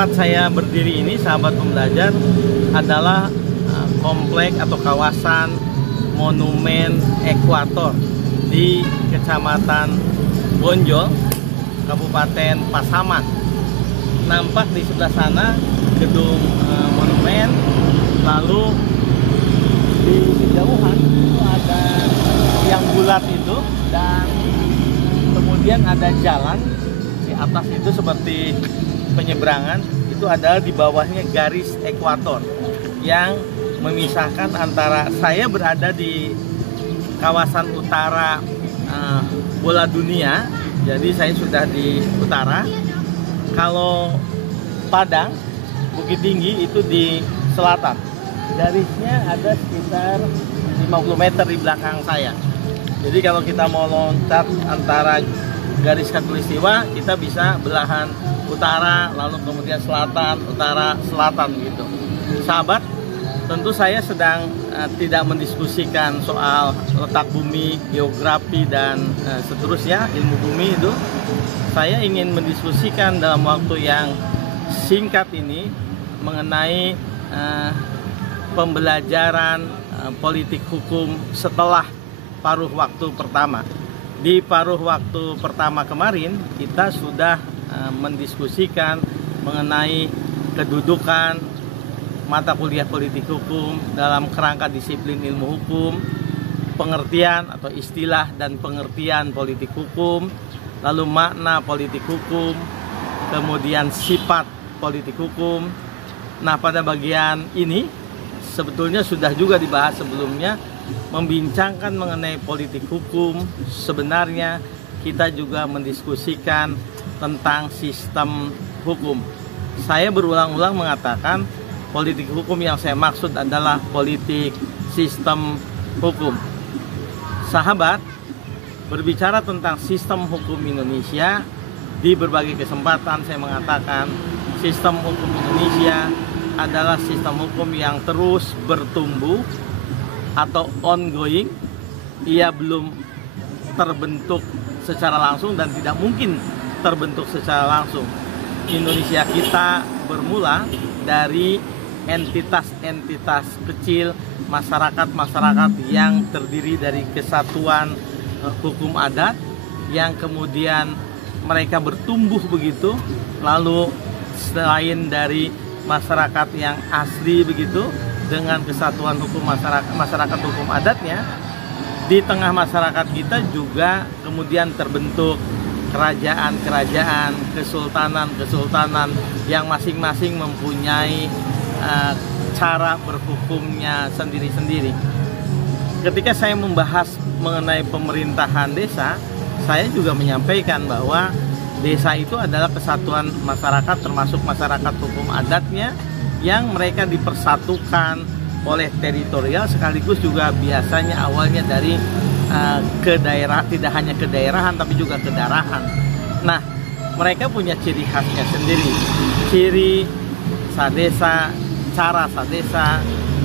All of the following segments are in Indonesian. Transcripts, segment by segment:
tempat saya berdiri ini, sahabat pembelajar, adalah komplek atau kawasan Monumen Ekuator di Kecamatan Bonjol, Kabupaten Pasaman. Nampak di sebelah sana gedung monumen, lalu di kejauhan itu ada yang bulat itu, dan kemudian ada jalan di atas itu seperti penyeberangan. Itu adalah di bawahnya garis ekuator yang memisahkan antara, saya berada di kawasan utara bola dunia, jadi saya sudah di utara. Kalau Padang, Bukit Tinggi itu di selatan. Garisnya ada sekitar 50 meter di belakang saya. Jadi kalau kita mau loncat antara garis khatulistiwa, kita bisa belahan utara, lalu kemudian selatan, utara, selatan gitu. Sahabat, tentu saya sedang tidak mendiskusikan soal letak bumi, geografi, dan seterusnya, ilmu bumi itu. Saya ingin mendiskusikan dalam waktu yang singkat ini mengenai pembelajaran politik hukum setelah paruh waktu pertama. Di paruh waktu pertama kemarin kita sudah mendiskusikan mengenai kedudukan mata kuliah politik hukum dalam kerangka disiplin ilmu hukum, pengertian atau istilah dan pengertian politik hukum, lalu makna politik hukum, kemudian sifat politik hukum. Nah, pada bagian ini sebetulnya sudah juga dibahas sebelumnya, membincangkan mengenai politik hukum. Sebenarnya kita juga mendiskusikan tentang sistem hukum. Saya berulang-ulang mengatakan politik hukum yang saya maksud adalah politik sistem hukum. Sahabat, berbicara tentang sistem hukum Indonesia, di berbagai kesempatan saya mengatakan sistem hukum Indonesia adalah sistem hukum yang terus bertumbuh atau ongoing. Ia belum terbentuk secara langsung dan tidak mungkin terbentuk secara langsung. Indonesia kita bermula dari entitas-entitas kecil, masyarakat-masyarakat yang terdiri dari kesatuan hukum adat, yang kemudian mereka bertumbuh begitu, lalu selain dari masyarakat yang asli begitu dengan kesatuan hukum masyarakat hukum adatnya, di tengah masyarakat kita juga kemudian terbentuk kerajaan-kerajaan, kesultanan-kesultanan yang masing-masing mempunyai cara berhukumnya sendiri-sendiri. Ketika saya membahas mengenai pemerintahan desa, saya juga menyampaikan bahwa desa itu adalah kesatuan masyarakat, termasuk masyarakat hukum adatnya, yang mereka dipersatukan oleh teritorial, sekaligus juga biasanya awalnya dari ke daerah, tidak hanya kedaerahan tapi juga kedarahan. Nah, mereka punya ciri khasnya sendiri, ciri sadesa, cara sadesa,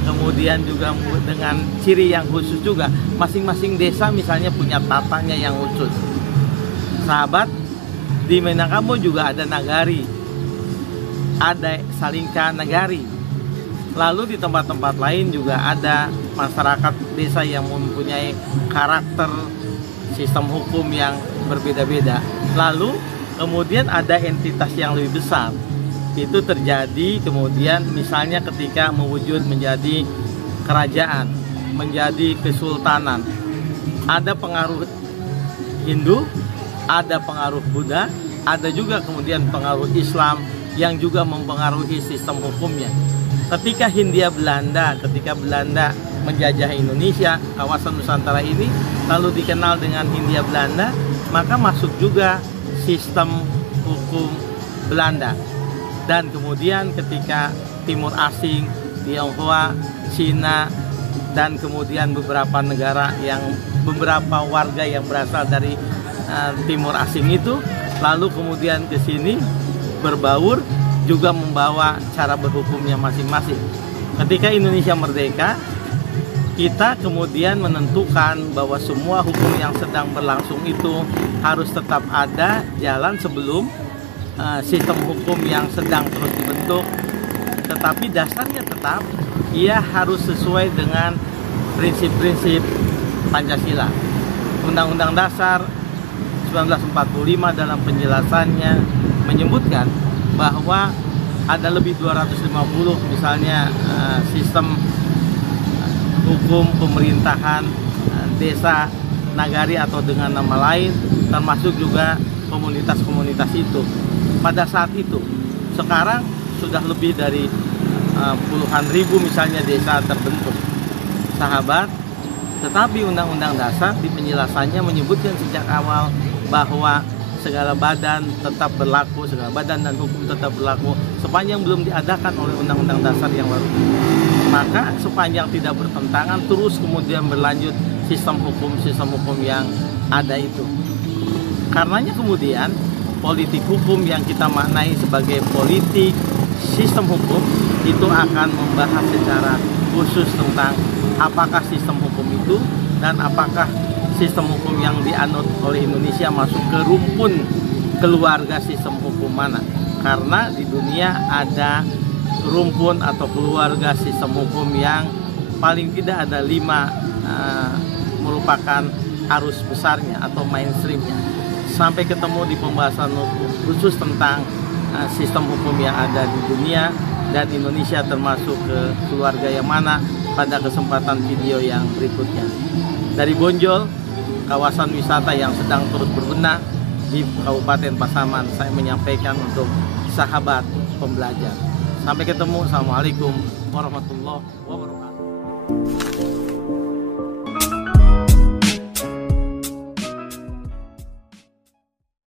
kemudian juga dengan ciri yang khusus juga. Masing-masing desa misalnya punya tatanya yang khusus. Sahabat, di Minangkabau juga ada nagari, ada salingka nagari. Lalu di tempat-tempat lain juga ada masyarakat desa yang mempunyai karakter sistem hukum yang berbeda-beda. Lalu kemudian ada entitas yang lebih besar. Itu terjadi kemudian misalnya ketika mewujud menjadi kerajaan, menjadi kesultanan. Ada pengaruh Hindu, ada pengaruh Buddha, ada juga kemudian pengaruh Islam yang juga mempengaruhi sistem hukumnya. Ketika Hindia Belanda, ketika Belanda menjajah Indonesia, kawasan Nusantara ini, lalu dikenal dengan Hindia Belanda, maka masuk juga sistem hukum Belanda. Dan kemudian ketika Timur Asing, Tionghoa, Cina, dan kemudian beberapa negara yang beberapa warga yang berasal dari Timur Asing itu, lalu kemudian ke sini berbaur, juga membawa cara berhukumnya masing-masing. Ketika Indonesia merdeka, kita kemudian menentukan bahwa semua hukum yang sedang berlangsung itu harus tetap ada jalan sebelum sistem hukum yang sedang terus dibentuk, tetapi dasarnya tetap ia harus sesuai dengan prinsip-prinsip Pancasila. Undang-Undang Dasar 1945 dalam penjelasannya menyebutkan bahwa ada lebih 250 misalnya sistem hukum pemerintahan desa, nagari atau dengan nama lain, termasuk juga komunitas-komunitas itu. Pada saat itu, sekarang sudah lebih dari puluhan ribu misalnya desa terbentuk, sahabat. Tetapi Undang-Undang Dasar di penjelasannya menyebutkan sejak awal bahwa segala badan tetap berlaku, segala badan dan hukum tetap berlaku sepanjang belum diadakan oleh Undang-Undang Dasar yang baru. Maka sepanjang tidak bertentangan, terus kemudian berlanjut sistem hukum yang ada itu. Karenanya kemudian politik hukum yang kita maknai sebagai politik sistem hukum itu akan membahas secara khusus tentang apakah sistem hukum itu dan apakah sistem hukum yang dianut oleh Indonesia masuk ke rumpun keluarga sistem hukum mana. Karena di dunia ada rumpun atau keluarga sistem hukum yang paling tidak ada 5 merupakan arus besarnya atau mainstreamnya. Sampai ketemu di pembahasan khusus tentang sistem hukum yang ada di dunia dan Indonesia termasuk ke keluarga yang mana pada kesempatan video yang berikutnya. Dari Bonjol, kawasan wisata yang sedang terus berbenah di Kabupaten Pasaman, saya menyampaikan untuk sahabat pembelajar. Sampai ketemu. Assalamualaikum warahmatullahi wabarakatuh.